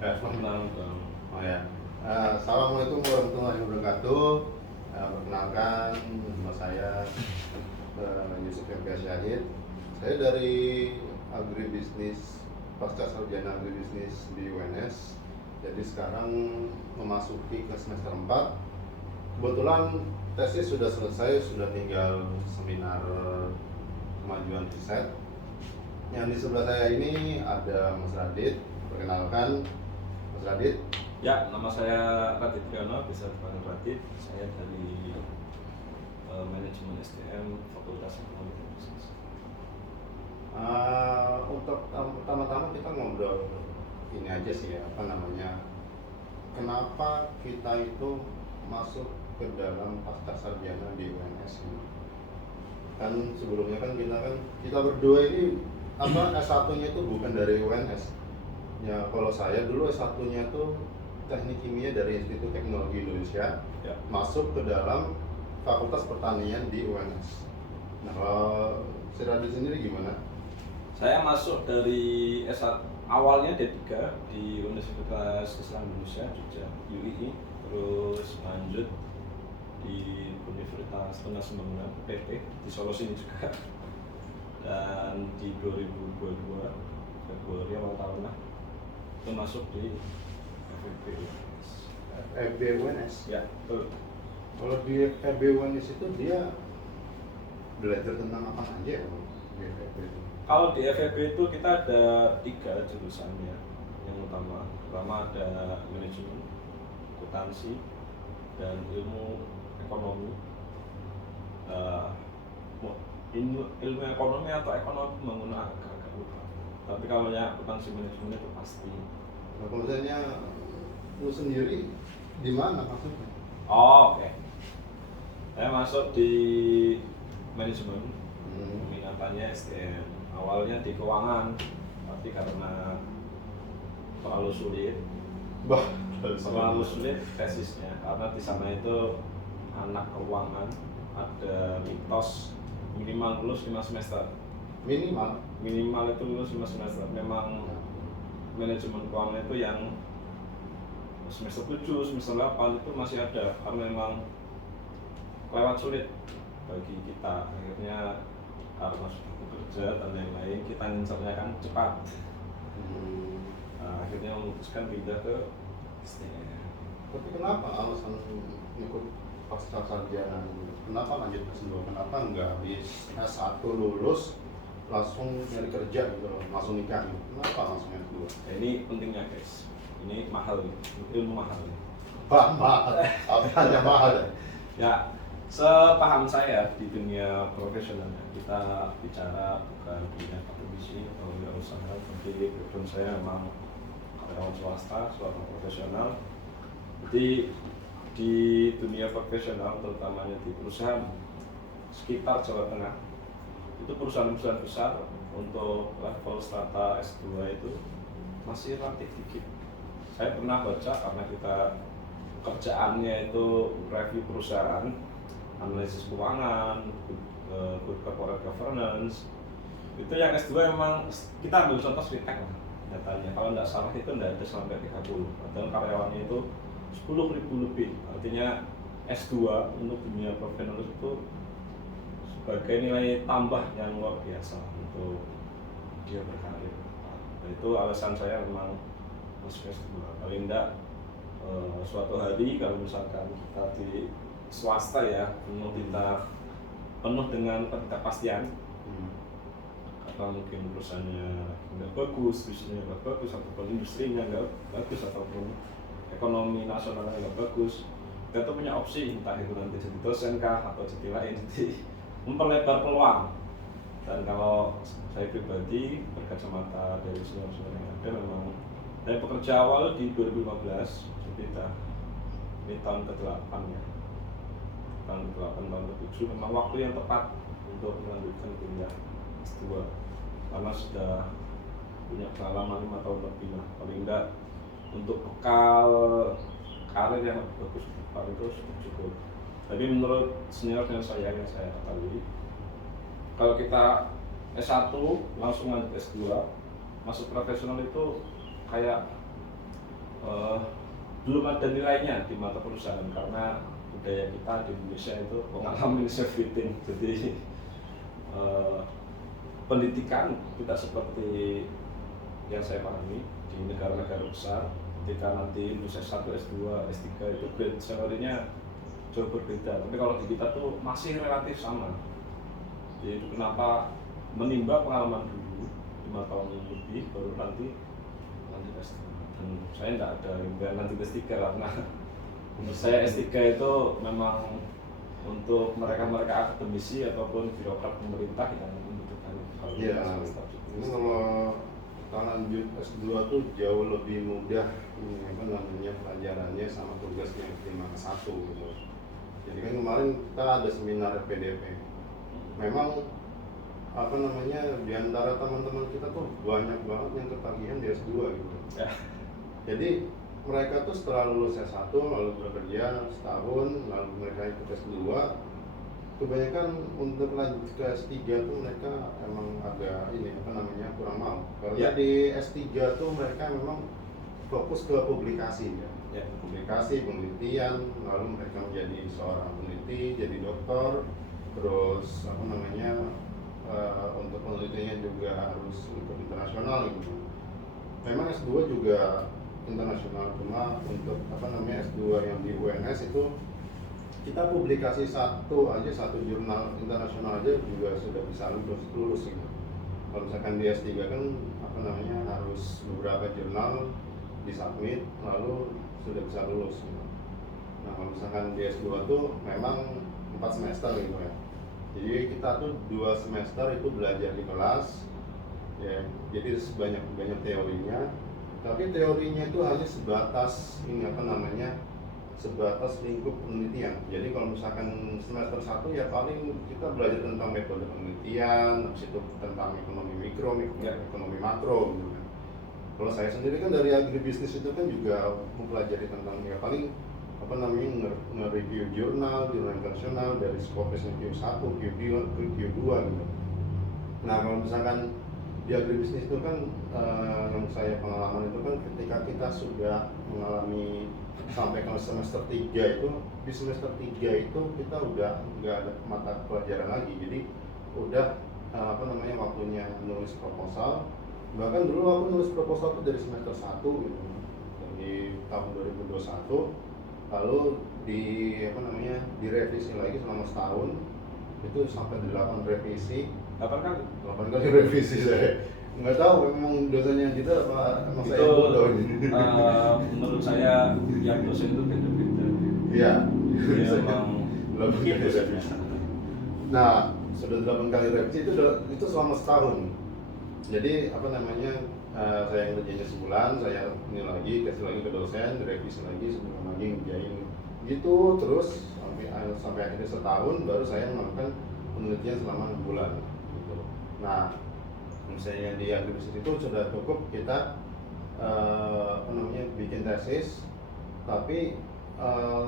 Perkenalkan. Oh ya. Assalamualaikum warahmatullahi wabarakatuh. Perkenalkan, nama saya Yusuf F. Syahid. Saya dari agribisnis, pasca sarjana agribisnis di UNS. Jadi sekarang memasuki ke semester 4. Kebetulan tesis sudah selesai, sudah tinggal seminar kemajuan riset. Yang di sebelah saya ini ada Mas Radit. Perkenalkan, Mas Radit. Ya, nama saya Radit Triyono, bisa dipanggil Radit. Saya dari Manajemen SDM Fakultas Ekonomi dan Bisnis. Untuk pertama-tama kita ngobrol ini aja sih ya, apa namanya, kenapa kita itu masuk ke dalam pasca sarjana di UNS ini. Kan sebelumnya kan kita berdua ini S1-nya itu bukan dari UNS. Ya kalau saya dulu S1-nya tuh Teknik Kimia dari Institut Teknologi Indonesia, Ya. masuk ke dalam Fakultas Pertanian di UNS. Nah kalau si Radit sendiri gimana? Saya masuk dari S1, awalnya D3 di Universitas Islam Indonesia, Jogja, UII, terus lanjut di Universitas Tenas Pembangunan UPT di Solo sini juga. Dan di 2022 Februari awal tahun lah itu masuk di FEB. FEB UNS. Ya, betul. Kalau di FEB UNS itu dia belajar tentang apa aja ya? Di FEB itu? Kalau di FEB itu kita ada 3 jurusan ya. Yang pertama ada manajemen, akuntansi, dan ilmu ekonomi. Ilmu ekonomi atau ekonomi pembangunan agak lupa. Tapi kalau yang akuntansi manajemen itu pasti. Nah, kalau misalnya lu sendiri di mana maksudnya? Oh, oke. Saya masuk di manajemen, minatannya SDM. Awalnya di keuangan, tapi karena terlalu sulit tesisnya, karena di sana itu anak keuangan ada mitos minimal lulus 5 semester. Minimal itu lulus 5 semester. Memang manajemen keuangan itu yang semester 7, semester 8 itu masih ada, karena memang lewat sulit bagi kita. Akhirnya harus masuk bekerja dan lain-lain, kita ngincernya kan cepat. Nah, akhirnya memutuskan pindah ke SDM. Tapi kenapa alasan ikut pasca sarjana? Kenapa lanjut S2? Kenapa nggak habis S1 lulus langsung nyari kerja gitu loh, langsung nikah gitu? Kenapa langsung S2? Nah, ini pentingnya guys, ini mahal nih, ilmu mahal nih. Mahal, apanya mahal ya? Ya, sepaham saya di dunia profesionalnya, kita bicara bukan dunia akademisi atau dunia usaha, tapi background saya memang karyawan swasta profesional. Jadi di dunia profesional, terutamanya di perusahaan sekitar Jawa Tengah, itu perusahaan-perusahaan besar untuk level strata S2 itu masih relatif dikit. Saya pernah baca, karena kita kerjaannya itu review perusahaan, analisis keuangan, good corporate governance. Itu yang S2 memang kita ambil contoh Switek lah datanya. Kalau nggak salah itu nggak ada sampai 30. Padahal karyawannya itu 10.000 lebih. Artinya S2 untuk dunia profesional itu sebagai nilai tambah yang luar biasa untuk dia berkarir. Nah, itu alasan saya memang masuk S2. Paling enggak suatu hari kalau misalkan kita di swasta ya, penuh dengan ketidakpastian, karena mungkin perusahaannya nggak bagus, bisnisnya nggak bagus, ataupun industrinya nggak bagus, ataupun ekonomi nasionalnya nggak bagus, kita tuh punya opsi, entah itu nanti jadi dosen kah atau jadi lain, jadi memperlebar peluang. Dan kalau saya pribadi berkacamata dari senior-senior yang ada, memang saya bekerja awal di 2015, jadi ini tahun ke-8 ya, tahun ke-8, tahun ke-7 memang waktu yang tepat untuk melanjutkan kuliah S2, karena sudah punya pengalaman 5 tahun lebih lah, paling enggak untuk bekal karir yang lebih bagus ke depan itu sudah cukup. Tapi menurut senior yang saya ketahui, kalau kita S1 langsung lanjut S2 masuk profesional itu kayak eh, belum ada nilainya di mata perusahaan karena budaya kita di Indonesia itu pengalaman is everything. Jadi eh, pendidikan tidak seperti yang saya pahami di negara-negara besar. Ketika nanti lulus S1, S2, S3 itu grade salary-nya jauh berbeda. Tapi kalau di kita tuh masih relatif sama. Jadi itu kenapa menimba pengalaman dulu 5 tahun lebih baru nanti lanjut S3. Dan saya tidak ada impian lanjut S3 karena menurut saya S3 itu memang untuk mereka-mereka akademisi ataupun birokrat pemerintah yang membutuhkan hal Iya, ini kalau lanjut S2 tuh jauh lebih mudah ini apa namanya pelajarannya sama tugasnya ketimbang S1 gitu. Jadi kan kemarin kita ada seminar PDP. Memang apa namanya di antara teman-teman kita tuh banyak banget yang ketagihan di S2 gitu. Ya. Jadi mereka tuh setelah lulus S1 lalu bekerja setahun lalu mereka ikut S2, kebanyakan untuk lanjut ke S3 tuh mereka emang agak ini apa namanya kurang mau karena Ya. di S3 tuh mereka memang fokus ke publikasi ya. Ya. Publikasi, penelitian, lalu mereka menjadi seorang peneliti, jadi dokter, terus apa namanya untuk penelitiannya juga harus ikut internasional gitu. Memang S2 juga internasional, cuma untuk apa namanya S2 yang di UNS itu kita publikasi satu jurnal internasional aja juga sudah bisa lulus gitu. Kalau misalkan di S3 kan apa namanya harus beberapa jurnal disubmit lalu sudah bisa lulus gitu. Nah kalau misalkan di S2 tuh memang 4 semester gitu ya. Jadi kita tuh 2 semester itu belajar di kelas ya, jadi banyak teorinya, tapi teorinya itu hanya sebatas ini apa namanya sebatas lingkup penelitian. Jadi kalau misalkan semester 1 ya paling kita belajar tentang metode penelitian, habis itu tentang ekonomi mikro, ekonomi makro gitu kan. Kalau saya sendiri kan dari agribisnis itu kan juga mempelajari tentang ya paling apa namanya nge-review jurnal internasional dari Scopusnya Q1, Q2 gitu. Nah kalau misalkan di agribisnis itu kan yang saya pengalaman itu kan ketika kita sudah mengalami sampai ke semester 3 itu, di semester 3 itu kita udah nggak ada mata pelajaran lagi, jadi udah apa namanya waktunya nulis proposal. Bahkan dulu aku nulis proposal itu dari semester 1 gitu, dari tahun 2021, lalu di apa namanya direvisi lagi selama setahun, itu sampai 8 revisi. 8 kali? 8 kali revisi saya. Nggak tahu memang dosennya gitu apa emang Itu saya bodoh ini. menurut saya yang dosen itu beda-beda. Iya. Dia memang Gitu dosennya. Nah, sudah 8 kali revisi itu selama setahun. Jadi apa namanya saya ngerjainnya sebulan, saya ini lagi kasih lagi ke dosen, revisi lagi sebulan lagi ngerjain gitu terus sampai akhirnya setahun baru saya melakukan penelitian selama 6 bulan gitu. Nah, misalnya di agribisnis itu sudah cukup kita apa namanya bikin tesis, tapi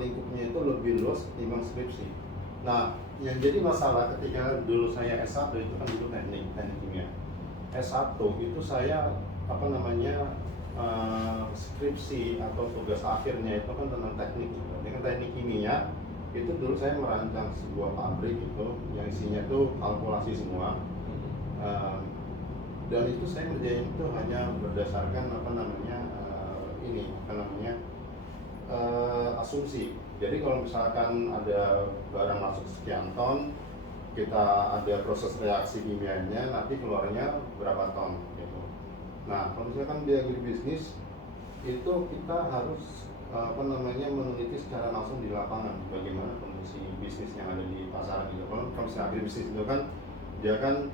lingkupnya itu lebih luas ketimbang skripsi. Nah, yang jadi masalah ketika dulu saya S1 itu kan dulu teknik kimia. S1 itu saya apa namanya skripsi atau tugas akhirnya itu kan tentang teknik. Dengan teknik kimia itu dulu saya merancang sebuah pabrik itu yang isinya itu kalkulasi semua. Dan itu saya ngerjain itu hanya berdasarkan apa namanya asumsi. Jadi kalau misalkan ada barang masuk sekian ton, kita ada proses reaksi kimianya, nanti keluarnya berapa ton gitu. Nah kalau misalkan di agribisnis itu kita harus meneliti secara langsung di lapangan bagaimana kondisi bisnis yang ada di pasar gitu. Kalau misalkan agribisnis itu kan dia kan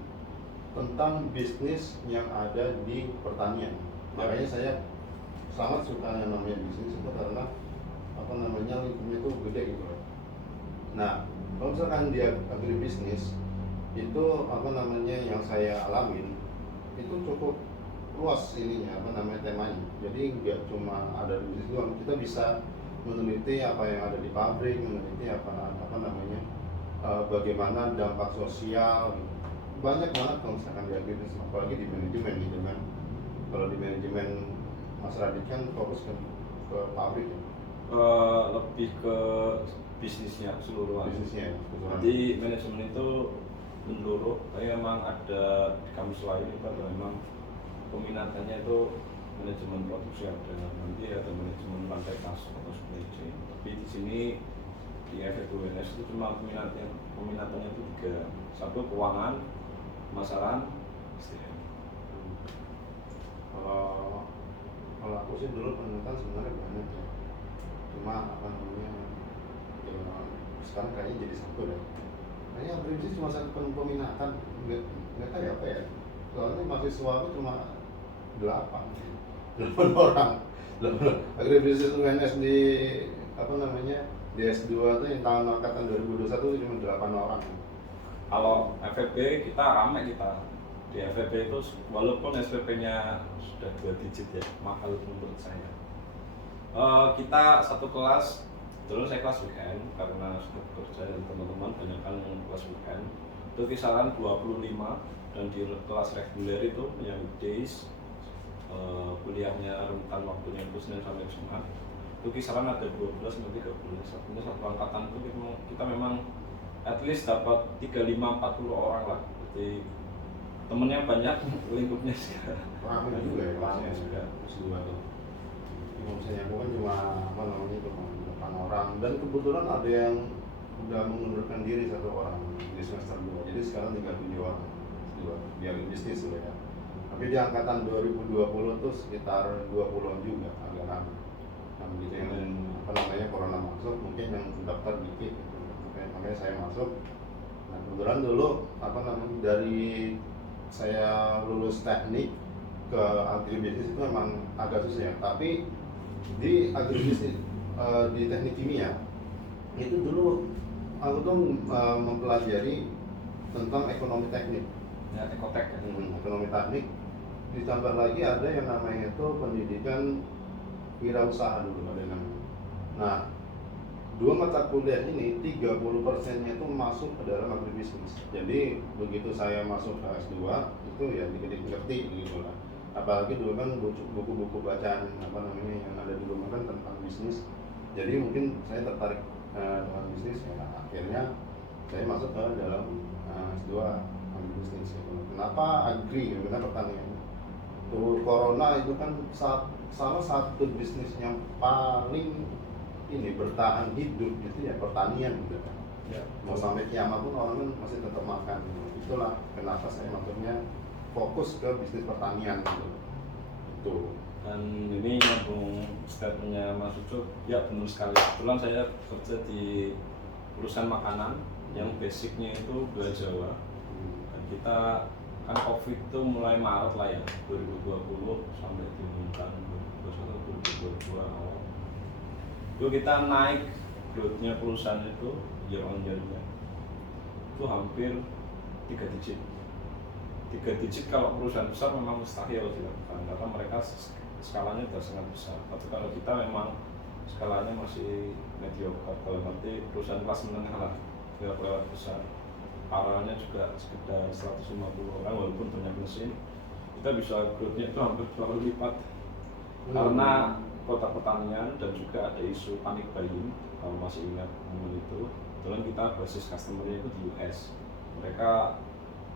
tentang bisnis yang ada di pertanian. Makanya saya sangat suka yang namanya bisnis itu karena apa namanya lingkupnya itu gede gitu. Nah, kalau misalkan di agribisnis itu apa namanya yang saya alamin itu cukup luas ininya apa namanya temanya. Jadi nggak cuma ada di bisnis doang, kita bisa meneliti apa yang ada di pabrik, meneliti apa namanya bagaimana dampak sosial. Banyak banget kalau misalkan di agribisnis, apalagi di manajemen gitu kan. Kalau di manajemen Mas Radit kan fokus ke ke pabrik ya? Lebih ke bisnisnya keseluruhan. Bisnisnya ya, keseluruhan. Jadi manajemen itu menurut tapi memang ada di kampus lain itu ada memang peminatannya itu manajemen produksi, ada nanti ada manajemen lantai kas atau supply chain. Tapi di sini di FEB-UNS itu cuma peminatannya itu tiga, satu keuangan, pemasaran, SDM. Kalau aku sih dulu peminatan sebenarnya banyak ya, cuma apa namanya ya, sekarang kayaknya jadi satu deh. Kayaknya agribisnis cuma satu peminatan, nggak tahu ya apa ya. Soalnya mahasiswa aku cuma 8 orang. Agribisnis UNS di apa namanya di S2 tuh yang tahun angkatan 2021 itu cuma 8 orang. Kalau FEB kita rame kita. Di FEB itu walaupun SPP-nya sudah 2 digit ya, mahal menurut saya. Kita satu kelas, dulu saya kelas weekend karena sudah bekerja dan teman-teman banyak kan yang kelas weekend. Itu kisaran 25 dan di kelas reguler itu yang days kuliahnya rentan waktunya itu Senin sampai Jumat. Itu kisaran ada 12 sampai 13. Artinya satu angkatan itu kita memang at least dapat 35-40 orang lah. Jadi temennya banyak, lingkupnya sekarang. Ramai juga ya kelasnya juga. S2 tuh. Kalau misalnya aku kan cuma apa namanya cuma 8 orang dan kebetulan ada yang udah mengundurkan diri 1 orang di semester 2. Jadi sekarang tinggal 7 orang S2 di agribisnis ya. Tapi di angkatan 2020 tuh sekitar 20-an juga, agak ramai. Nah begitu yang apa namanya corona masuk, mungkin yang daftar dikit gitu. Makanya saya masuk. Nah kebetulan dulu apa namanya dari saya lulus teknik ke agribisnis itu memang agak susah ya. Tapi di agribisnis di teknik kimia itu dulu aku tuh mempelajari tentang ekonomi teknik. Ya, ekotek ya. Ekonomi teknik, ditambah lagi ada yang namanya itu pendidikan wirausaha dulu ada yang namanya. Nah, 2 mata kuliah ini 30%-nya itu masuk ke dalam agribisnis. Jadi begitu saya masuk ke S2 itu ya dikit-dikit ngerti gitu lah. Apalagi dulu kan buku-buku bacaan apa namanya yang ada di rumah kan tentang bisnis. Jadi mungkin saya tertarik dengan bisnis ya. Akhirnya saya masuk ke dalam S2 agribisnis. Kenapa agri? Kenapa pertanian? Tuh corona itu kan salah satu bisnis yang paling ini bertahan hidup gitu ya, pertanian gitu kan. Ya, mau sampai kiamat pun orang kan masih tetap makan. Itulah kenapa saya maksudnya fokus ke bisnis pertanian gitu. Itu. Dan ini nyambung statementnya Mas Ucup, ya benar sekali. Kebetulan saya kerja di perusahaan makanan yang basicnya itu gula Jawa. Dan kita kan COVID itu mulai Maret lah ya, 2020 sampai diumumkan 2021 2022 awal. Itu kita naik growth-nya perusahaan itu year on year-nya itu hampir 3 digit. 3 digit kalau perusahaan besar memang mustahil dilakukan karena mereka skalanya sudah sangat besar. Tapi kalau kita memang skalanya masih mediocre, kalau nanti perusahaan kelas menengah lah, tidak lewat besar. Arealnya juga sekitar 150 orang walaupun banyak mesin, kita bisa growth-nya itu hampir 2 kali lipat. Karena kota pertanian dan juga ada isu panic buying, kalau masih ingat momen itu. Kebetulan kita basis customer-nya itu di US. Mereka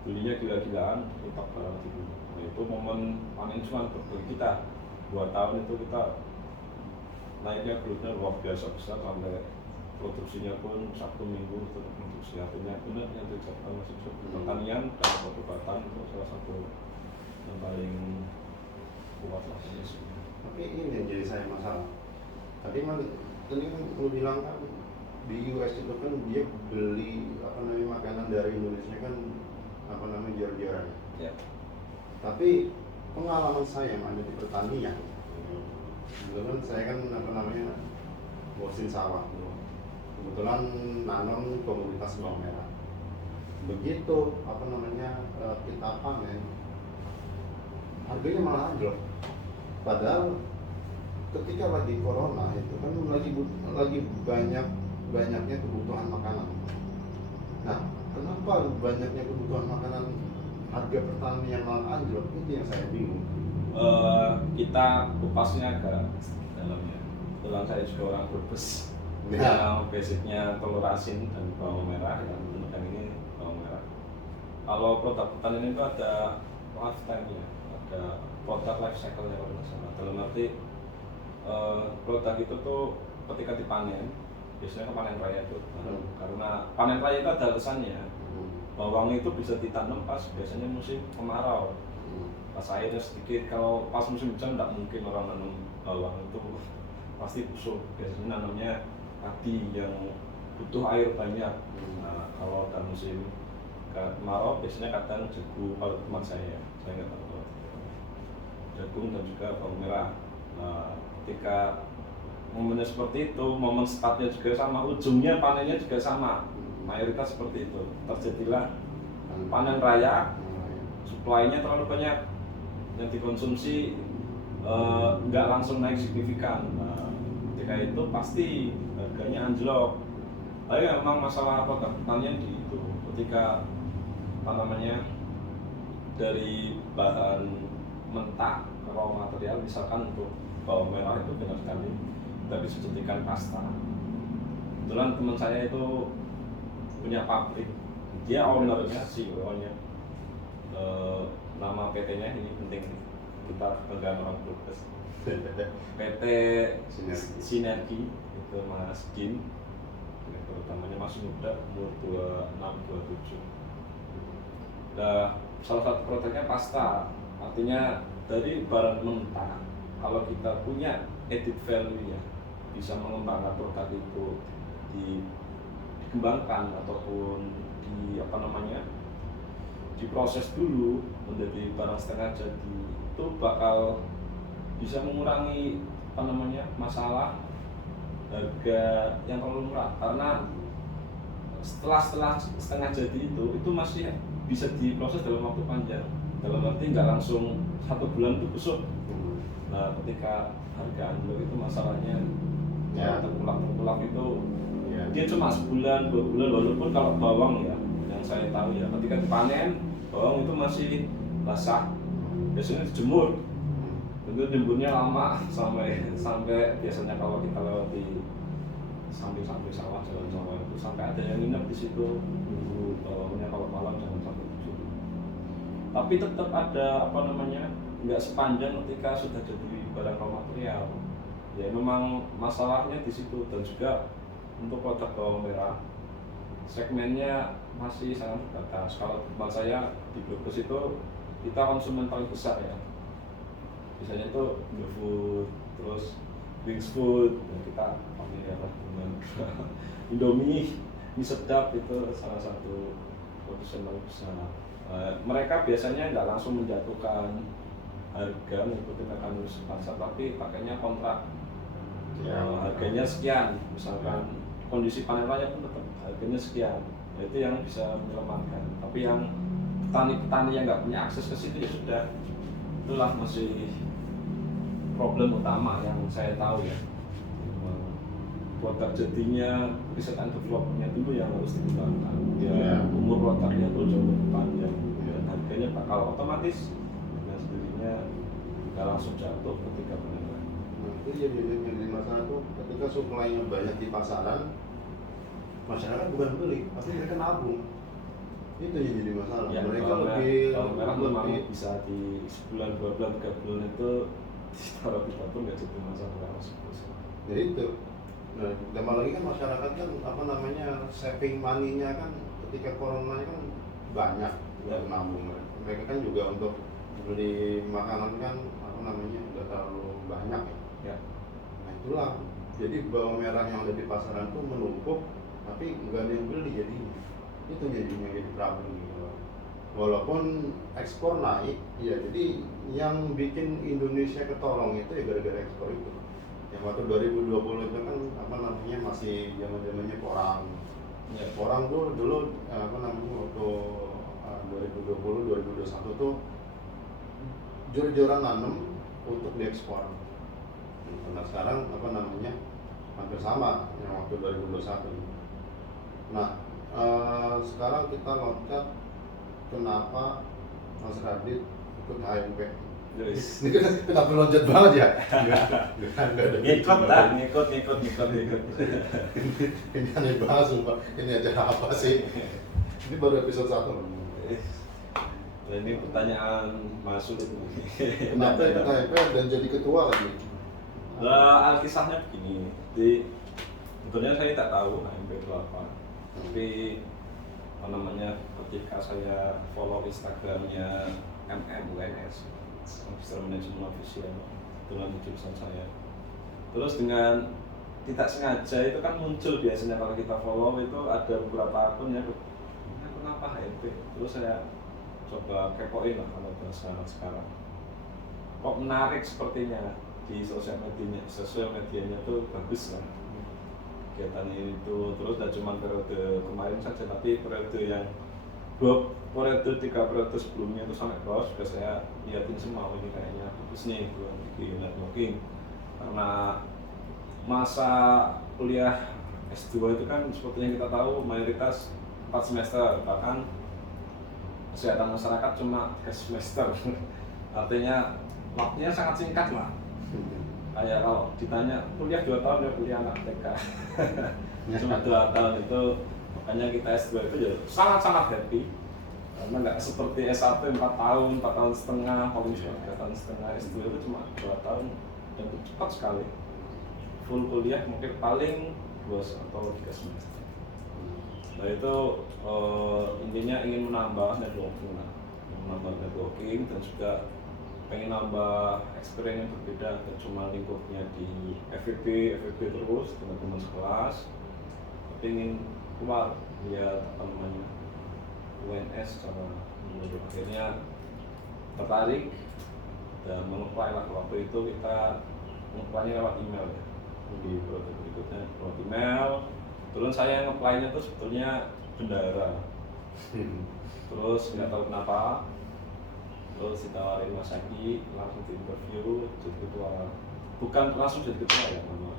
belinya gila-gilaan, kita barang di dulu. Nah, itu momen panen cuan bagi kita. 2 tahun itu kita naiknya growth-nya luar biasa besar sampai produksinya pun Sabtu Minggu untuk produksi. Artinya benar yang diucapkan Mas Yusuf, pertanian dan obat-obatan itu salah satu yang paling kuat lah. Tapi ini yang jadi saya masalah. Tadi kan lu bilang kan di US itu kan dia beli apa namanya makanan dari Indonesia kan apa namanya jar-jaran. Ya. Tapi pengalaman saya yang ada di pertanian, dulu kan saya kan apa namanya bosin sawah dulu. Kebetulan nanam komoditas bawang merah. Begitu apa namanya kita panen, harganya malah anjlok. Padahal ketika lagi corona itu kan lagi banyaknya kebutuhan makanan. Nah, kenapa banyaknya kebutuhan makanan harga pertanian malah anjlok? Itu yang saya bingung. Kita kupasnya agak dalam ya. kebetulan saya juga orang Brebes Ya. yang basicnya telur asin dan bawang merah, yang yang ini bawang merah. Kalau produk pertanian itu ada lifetime-nya, ada produk life cycle-nya kalau nggak salah. Dalam arti produk itu tuh ketika dipanen, biasanya kan panen raya itu, karena panen raya itu ada alasannya. Bawang itu bisa ditanam pas biasanya musim kemarau, pas airnya sedikit. Kalau pas musim hujan tidak mungkin orang nanam bawang, itu pasti busuk. Biasanya nanamnya padi yang butuh air banyak. Nah, kalau dan musim kemarau biasanya kadang jagung, kalau teman saya nggak tahu kalau jagung dan juga bawang merah. Nah, ketika momennya seperti itu, momen startnya juga sama, ujungnya panennya juga sama, mayoritas seperti itu. Terjadilah panen raya, supply-nya terlalu banyak, yang dikonsumsi nggak langsung naik signifikan. Nah, ketika itu pasti harganya anjlok. Tapi memang masalah produk pertanian di itu, ketika dari bahan mentah ke raw material, misalkan untuk bawang merah itu benar sekali kita bisa jadikan pasta. Kebetulan teman saya itu punya pabrik, dia ownernya, CEO-nya. Nama PT-nya ini penting, kita bangga orang Brebes. PT Sinergi itu Mas Kim, terutamanya masih muda, umur 26-27. Nah, salah satu produknya pasta, artinya dari barang mentah, kalau kita punya added value ya, bisa mengembangkan produk itu, dikembangkan ataupun diproses dulu menjadi barang setengah jadi, itu bakal bisa mengurangi masalah harga yang terlalu murah. Karena setelah setengah jadi itu masih bisa diproses dalam waktu panjang, dalam arti nggak langsung 1 bulan itu busuk. Nah, ketika harga anjlok itu masalahnya terkulak itu dia cuma sebulan 2 bulan. Walaupun kalau bawang ya, yang saya tahu ya, ketika dipanen bawang itu masih basah, biasanya dijemur, itu jemurnya lama sampai biasanya kalau kita lewati samping sawah, jalan sawah itu sampai ada yang nginep di situ nunggu bawangnya. Kalau malam jangan sampai di situ. Tapi tetap ada nggak sepanjang ketika sudah jadi barang raw material. Ya memang masalahnya di situ. Dan juga untuk produk bawang merah, segmennya masih sangat terbatas. Kalau tempat saya di Brebes itu kita konsumen paling besar ya, biasanya itu GoFood, terus Wings Food, dan kita familiar lah dengan Indomie, mie sedap itu salah satu produsen paling besar. Mereka biasanya nggak langsung menjatuhkan harga mengikuti mekanisme pasar, tapi pakainya kontrak. Harganya sekian, misalkan kondisi panen raya pun tetap harganya sekian. Nah, itu yang bisa menyelamatkan. Tapi yang petani-petani yang nggak punya akses ke situ ya sudah, itulah masih problem utama yang saya tahu ya. Produk jadinya, riset and development-nya dulu yang harus dikembangkan. Umur produknya itu jauh lebih panjang, dan harganya bakal otomatis dengan sendirinya nggak langsung jatuh ketika panen. Itu jadi masalah tuh ketika supply-nya banyak di pasaran, masyarakat bukan beli, pasti mereka nabung. Itu yang jadi masalah. Ya, mereka kalau merah memang lebih bisa di sebulan, 2 bulan, 3 bulan itu ditaruh di dapur nggak jadi masalah. ya itu. Nah, tambah lagi kan masyarakat kan saving money-nya kan ketika corona kan banyak nabung. Mereka kan juga untuk beli makanan kan nggak terlalu banyak ya. Nah itulah, jadi bawang merah yang ada di pasaran tuh menumpuk, tapi nggak ada yang beli, jadi itu jadi problem gitu. Walaupun ekspor naik, ya jadi yang bikin Indonesia ketolong itu ya gara-gara ekspor itu. Yang waktu 2020 itu kan masih zaman-zamannya porang. Ya, porang tuh dulu waktu 2020 2021 tuh jor-joran nanam untuk diekspor. Nah sekarang hampir sama yang waktu 2021. Nah sekarang kita loncat, kenapa Mas Radit ikut HMP? Terus Ini kan kenapa loncat banget ya? Enggak ada ngikut gitu. lah, ngikut. Ini aneh banget sumpah. Ini acara apa sih? Ini baru episode 1 loh. Nah, ini pertanyaan masuk. Kenapa ikut HMP dan jadi ketua lagi? Lah, alkisahnya begini. Jadi sebetulnya saya tak tahu HMP itu apa. Tapi apa namanya, ketika saya follow Instagramnya UNS, Officer Management Official, dengan jurusan saya. Terus dengan tidak sengaja itu kan muncul biasanya kalau kita follow itu ada beberapa akun ya, kenapa HMP? Terus saya coba kepoin lah kalau bahasa sekarang. Kok menarik sepertinya di sosial medianya tuh bagus lah kegiatan itu. Terus tidak cuma periode kemarin saja, tapi periode yang periode 3 periode sebelumnya itu sampai bawah sudah saya liatin semua. Ini kayaknya bagus nih buat bikin networking, karena masa kuliah S2 itu kan seperti yang kita tahu mayoritas 4 semester, bahkan kesehatan masyarakat cuma 3 semester. Artinya waktunya sangat singkat lah. Kayak kalau ditanya kuliah 2 tahun ya kuliah anak TK. Cuma 2 tahun itu, makanya kita S2 itu ya sangat-sangat happy. Karena nggak seperti S1 4 tahun, 4 tahun setengah, paling cuma 3 tahun setengah. S2 itu cuma 2 tahun dan itu cepat sekali. Full kuliah mungkin paling 2 atau 3 semester. Nah itu intinya ingin menambah networking dan juga pengen nambah experience yang berbeda, dan cuma lingkupnya di FEB terus teman-teman sekelas, tapi ingin keluar lihat apa namanya UNS secara menyeluruh. Akhirnya tertarik dan mengapply lah. Waktu itu kita mengapply lewat email ya, di periode berikutnya lewat email. Terus saya nge-apply-nya tuh sebetulnya bendara. Terus nggak tahu kenapa, terus ditawarin Mas Aki, langsung di interview jadi ketua. Bukan langsung jadi ketua ya, nama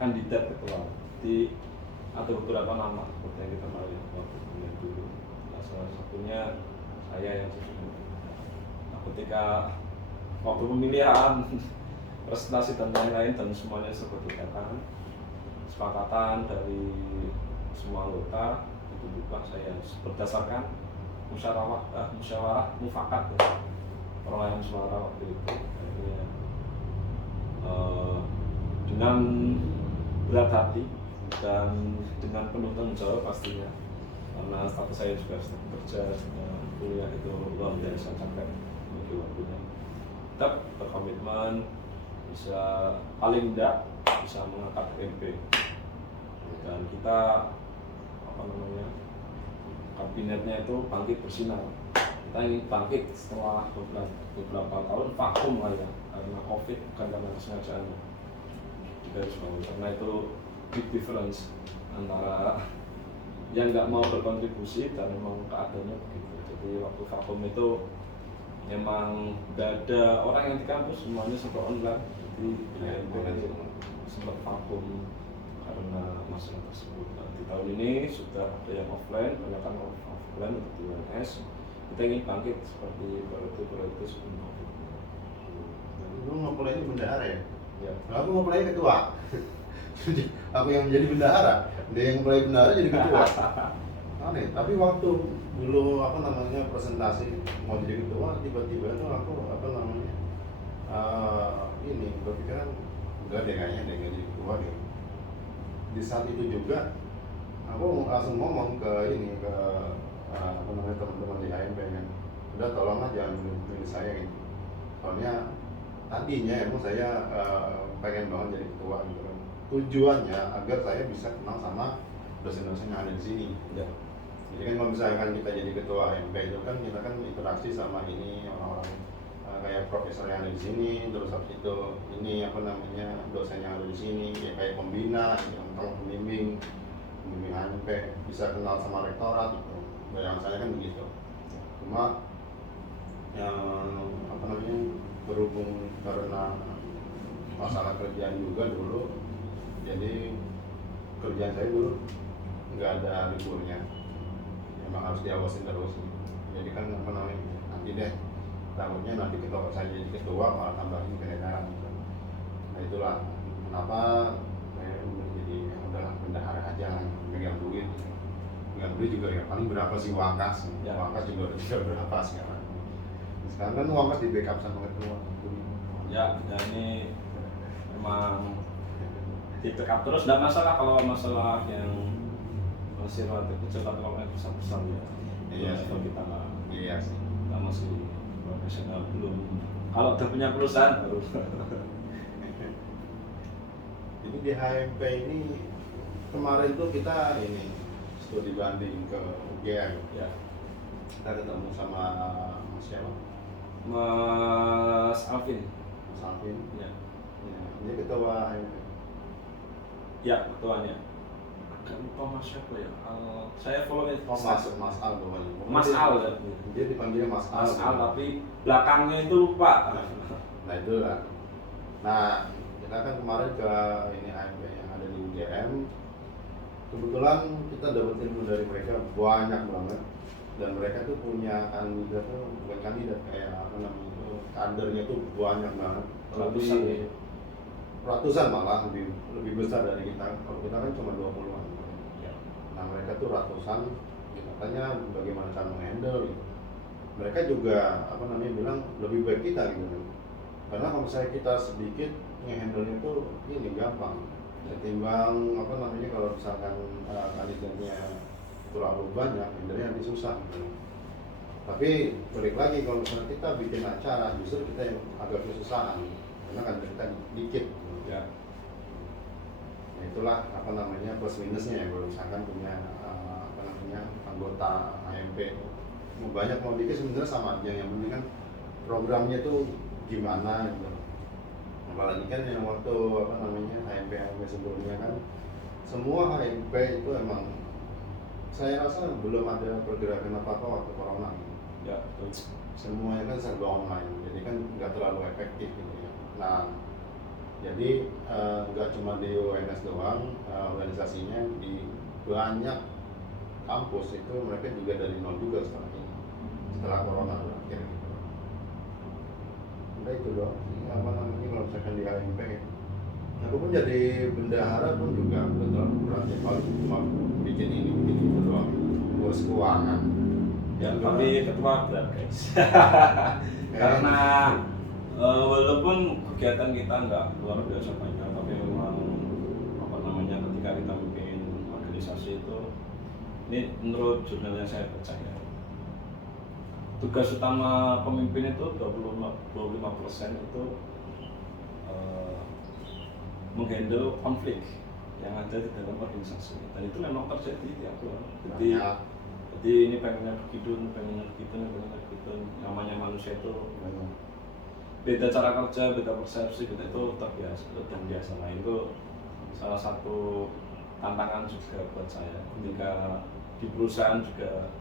kandidat ketua. Di ada beberapa nama seperti yang kita tahu waktu kuliah dulu. Nah, salah satunya saya yang jadi. Nah, ketika waktu pemilihan presentasi dan lain-lain dan semuanya seperti katakan kesepakatan dari semua anggota, ditunjuklah saya berdasarkan musyawarah mufakat ya, perolehan suara waktu itu. Akhirnya dengan berat hati dan dengan penuh tanggung jawab pastinya, karena status saya juga sedang bekerja, kuliah itu luar biasa capek bagi waktunya. Tetap berkomitmen bisa paling tidak bisa mengangkat MP, dan kita apa namanya kabinetnya itu bangkit bersinar. Kita ingin bangkit setelah beberapa tahun vakum lah ya, karena COVID, bukan karena kesengajaan di garis bawah. Karena itu big difference antara yang nggak mau berkontribusi dan memang keadaannya begitu. Jadi waktu vakum itu memang nggak ada orang yang di kampus, semuanya serba online. Jadi sempat vakum karena masalah tersebut. Nah, di tahun ini sudah ada yang offline, banyak kan offline untuk di UNS. Kita ingin bangkit seperti periode sebelum COVID. Lu nge-play bendahara ya? Ya. Nah, aku nge-play ketua. Jadi aku yang menjadi bendahara, dia yang nge-play bendahara jadi ketua. Aneh, tapi waktu dulu apa namanya presentasi mau jadi ketua, tiba-tiba tuh aku apa namanya ini berpikiran enggak deh, kayaknya deh nggak jadi ketua deh. Di saat itu juga aku langsung ngomong ke ini ke apa namanya teman-teman di HMP kan, udah tolonglah jangan pilih saya gitu. Soalnya tadinya emang saya pengen banget jadi ketua gitu kan. Tujuannya agar saya bisa kenal sama dosen-dosen yang ada di sini. Ya. Jadi kan kalau misalkan kita jadi ketua HMP itu kan kita kan interaksi sama ini orang-orang kayak profesor yang ada di sini, terus habis itu ini apa namanya dosen yang ada di sini, ya kayak pembina, yang kalau pembimbing HMP, bisa kenal sama rektorat gitu. Bayangan saya kan begitu. Cuma yang apa namanya berhubung karena masalah kerjaan juga dulu, jadi kerjaan saya dulu nggak ada liburnya, memang harus diawasin terus. Jadi kan apa namanya nanti deh takutnya nanti ketua saya jadi ketua malah tambahin keedaran gitu. Nah itulah kenapa saya menjadi udahlah bendahara aja, megang duit juga ya paling berapa sih uang kas Ya. uang kas juga berapa sekarang kan uang kas di backup sama ketua Ya, ini memang di backup terus, tidak masalah kalau masalah yang masih relatif kecil, tapi kalau yang besar-besar ya Iya itu sih. kita Iya sih. masih profesional belum. Kalau udah punya perusahaan baru. Jadi di HMP ini kemarin tuh kita ini studi banding ke UGM. Ya, Kita ketemu sama Mas siapa? Mas Alvin. Mas Alvin. Ya, Ya, dia ketua HMP. ya ketuanya. Agak lupa Mas siapa ya. Saya follow itu. Mas Al pokoknya. Mas Al ya. Dia dipanggilnya Mas Al. Mas Al, tapi belakangnya itu lupa. Nah itu lah. Nah kita kan kemarin ke ini HMP yang ada di UGM. Kebetulan kita dapat ilmu dari mereka banyak banget, dan mereka tuh punya kandidat tuh bukan kandidat kayak apa namanya itu kadernya tuh banyak banget, Ratusan ya? ratusan malah lebih besar dari kita. Kalau kita kan cuma 20-an. Ya. Nah mereka tuh ratusan. Kita tanya bagaimana cara menghandle gitu. Mereka juga apa namanya bilang lebih baik kita gitu kan. Karena kalau misalnya kita sedikit ngehandle itu ini gampang. Ketimbang apa namanya kalau misalkan kandidatnya terlalu banyak, handle-nya nanti susah gitu. Tapi balik lagi kalau misalnya kita bikin acara justru kita yang agak kesusahan karena kan kita dikit. Ya. Nah, itulah apa namanya plus minusnya ya kalau misalkan punya apa namanya anggota HMP. Mau banyak mau dikit sebenarnya sama aja, yang penting kan programnya tuh gimana gitu. Apalagi kan yang waktu apa namanya HMP sebelumnya kan semua HMP itu emang saya rasa belum ada pergerakan apa-apa waktu corona gitu. Ya, betul. Semuanya kan serba online, jadi kan nggak terlalu efektif gitu ya. Nah jadi nggak cuma di UNS doang, organisasinya di banyak kampus itu mereka juga dari nol juga sekarang ini setelah corona berakhir gitu. Udah itu doang sih apa namanya kalau misalkan di HMP gitu. Aku pun jadi bendahara pun juga udah terlalu berat ya, paling cuma bikin ini bikin itu doang, ngurus keuangan. Ya, tapi ketua berat guys. Karena walaupun kegiatan kita nggak luar biasa banyak, tapi memang apa namanya ketika kita bikin organisasi itu, ini menurut jurnal yang saya baca ya, tugas utama pemimpin itu 25% itu menghandle konflik yang ada di dalam organisasi, dan itu memang terjadi tiap bulan. Jadi ini pengennya begitu, pengennya begitu, pengennya begitu. Namanya manusia itu beda cara kerja, beda persepsi, beda itu terbiasa dan biasa. Nah itu salah satu tantangan juga buat saya ketika di perusahaan juga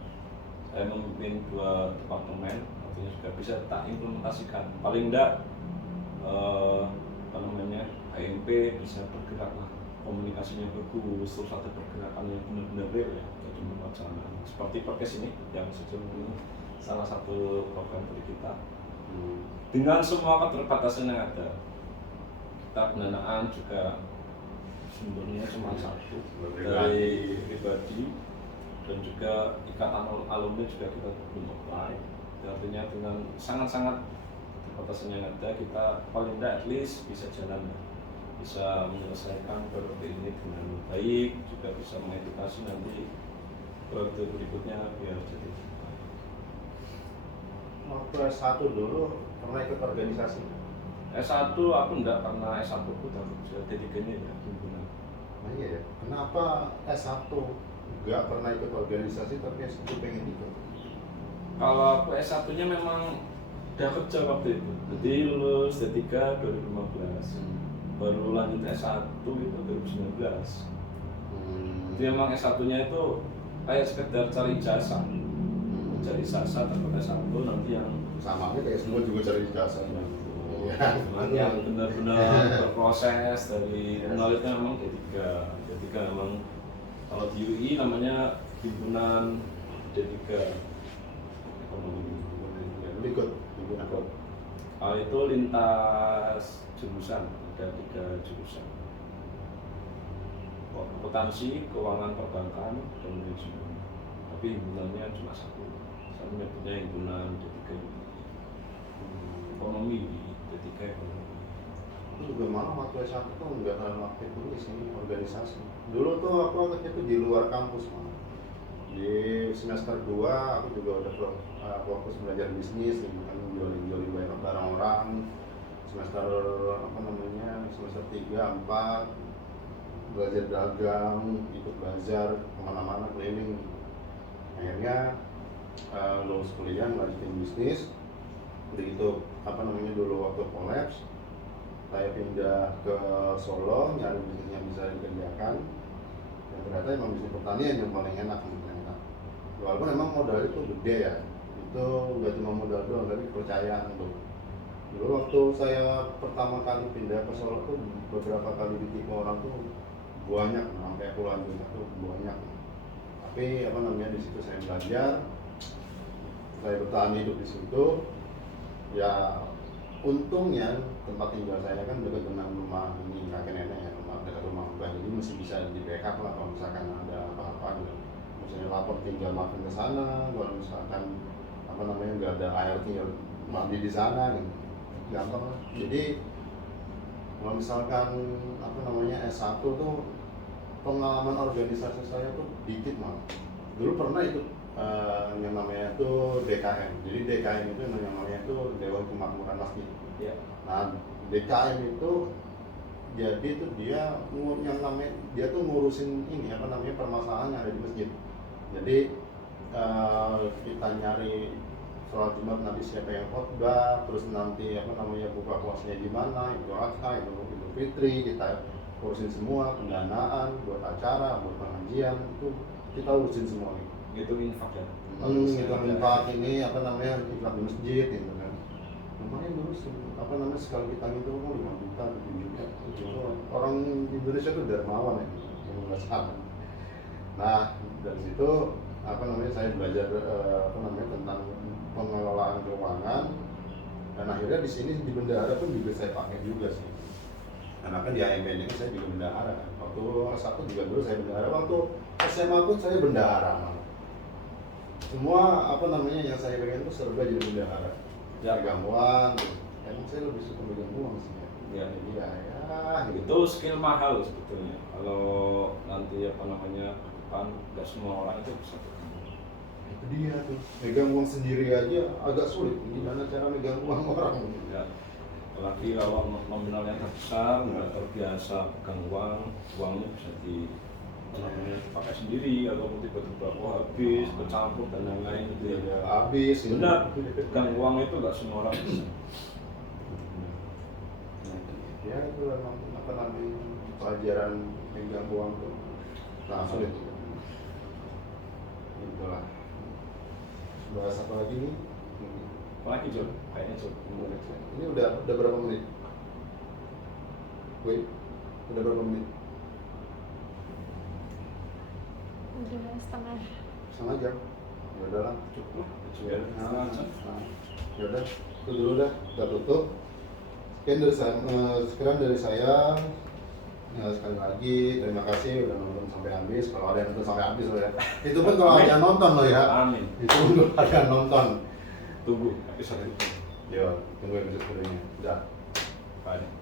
saya memimpin 2 departemen, artinya juga bisa tak implementasikan. Paling enggak apa namanya HMP bisa bergerak lah, komunikasinya bagus, terus ada pergerakan yang benar-benar real ya, jadi wacana seperti podcast ini yang sejauh ini salah satu program dari kita. Dengan semua keterbatasan yang ada, kita pendanaan juga sumbernya cuma satu dari pribadi, dan juga ikatan alumni juga kita belum apply. Artinya dengan sangat-sangat keterbatasan yang ada, kita paling tidak at least bisa jalan, bisa menyelesaikan periode ini dengan baik, juga bisa mengedukasi nanti periode berikutnya biar jadi. Waktu S1 dulu pernah ikut organisasi? S1 aku enggak, karena S1 aku udah kerja, D3-nya ya himpunan. Nah iya ya, kenapa S1 nggak pernah ikut organisasi tapi S1 pengen ikut? Kalau aku S1-nya memang udah kerja waktu itu, jadi lulus D3 2015, baru lanjut S1 itu 2019. Jadi memang S1-nya itu kayak sekedar cari ijazah, cari ijazah dapat S1, nanti yang Sama aja kayak semua juga cari ijazah. nanti yang benar-benar berproses dari nol itu memang D3. D3 memang kalau di UI namanya himpunan D3 ekonomi. Lu ikut Food Court. Itu lintas jurusan, ada 3 jurusan. Akuntansi, keuangan perbankan, dan manajemen. Tapi himpunannya cuma satu. Saya menyebutnya himpunan D3 ekonomi, D3 ekonomi. Aku juga malah waktu S1 tuh nggak terlalu aktif dulu sih organisasi. Dulu tuh aku aktifnya tuh di luar kampus malah. Di semester 2 aku juga udah fokus belajar bisnis, kan jualin barang orang. Semester semester 3, 4 belajar dagang, ikut bazar kemana-mana keliling. Akhirnya lulus kuliah melanjutin bisnis. Begitu dulu waktu kolaps, saya pindah ke Solo nyari bisnis yang bisa dikerjakan. Dan ternyata emang bisnis pertanian yang paling enak ternyata. Walaupun emang modal itu gede ya, itu nggak cuma modal doang, tapi kepercayaan tuh. Dulu waktu saya pertama kali pindah ke Solo tuh beberapa kali ditipu orang tuh banyak, sampai puluhan juta tuh banyak. Tapi di situ saya belajar, saya bertahan hidup di situ. Ya untungnya tempat tinggal saya kan dekat dengan rumah ini kakek nenek ya, dekat rumah mbah, jadi masih bisa di backup lah kalau misalkan ada apa-apa gitu. Misalnya lapor tinggal makan ke sana, kalau misalkan nggak ada air tinggal mandi di sana gitu, gampang lah. Jadi kalau misalkan S1 tuh pengalaman organisasi saya tuh dikit malah. Dulu pernah ikut yang namanya itu DKM. Jadi DKM itu yang namanya itu Dewan Kemakmuran Masjid. Yeah. Nah, DKM itu jadi itu dia tuh ngurusin permasalahan yang ada di masjid. Jadi kita nyari sholat Jumat nanti siapa yang khotbah, terus nanti buka puasanya gimana, Idul Adha, Idul Fitri, kita urusin semua, pendanaan buat acara, buat pengajian, itu kita urusin semua gitu. Gitu infak ya. Gitu infak ini infak di masjid gitu kan. Lumayan dulu sekali kita itu 5 juta, 7 juta. Itu orang Indonesia tuh dermawan ya, nggak salah. Nah, dari situ saya belajar tentang pengelolaan keuangan, dan akhirnya di sini di bendahara pun juga saya pakai juga sih. Karena kan di AMBN ini saya juga bendahara kan. Waktu S1 juga dulu saya bendahara, waktu SMA pun saya bendahara malah. Semua yang saya pengen itu serba jadi bendahara. Ya. Pegang uang, emang saya lebih suka pegang uang sih ya. Ya. Gitu. Itu skill mahal sebetulnya. Kalau nanti depan nggak semua orang itu bisa. Itu dia tuh, megang uang sendiri aja agak sulit. Gimana cara megang uang orang? Ya. Apalagi kalau nominalnya besar, nggak terbiasa pegang uangnya bisa pakai sendiri, atau tiba-tiba habis, bercampur dan lain-lain gitu ya. Habis. Benar, pegang uang itu nggak semua orang bisa. Ya itu memang pelajaran pegang uang tuh sulit. Itulah. Bahas apa lagi nih? Apalagi Jol, kayaknya Jol. Ini udah berapa menit? Wait, udah berapa menit? Udah setengah jam. Ya udahlah, cukup. Ya, Ya udah, itu dulu dah, kita tutup. Sekian dari saya. Ya, sekali lagi terima kasih udah nonton sampai habis. Kalau ada yang nonton sampai habis loh ya. Itu pun kalau ada yang nonton loh ya. Amin. Itu pun kalau ada yang nonton. Tunggu episode itu. Yo, tunggu episode kedua. Udah. Bye.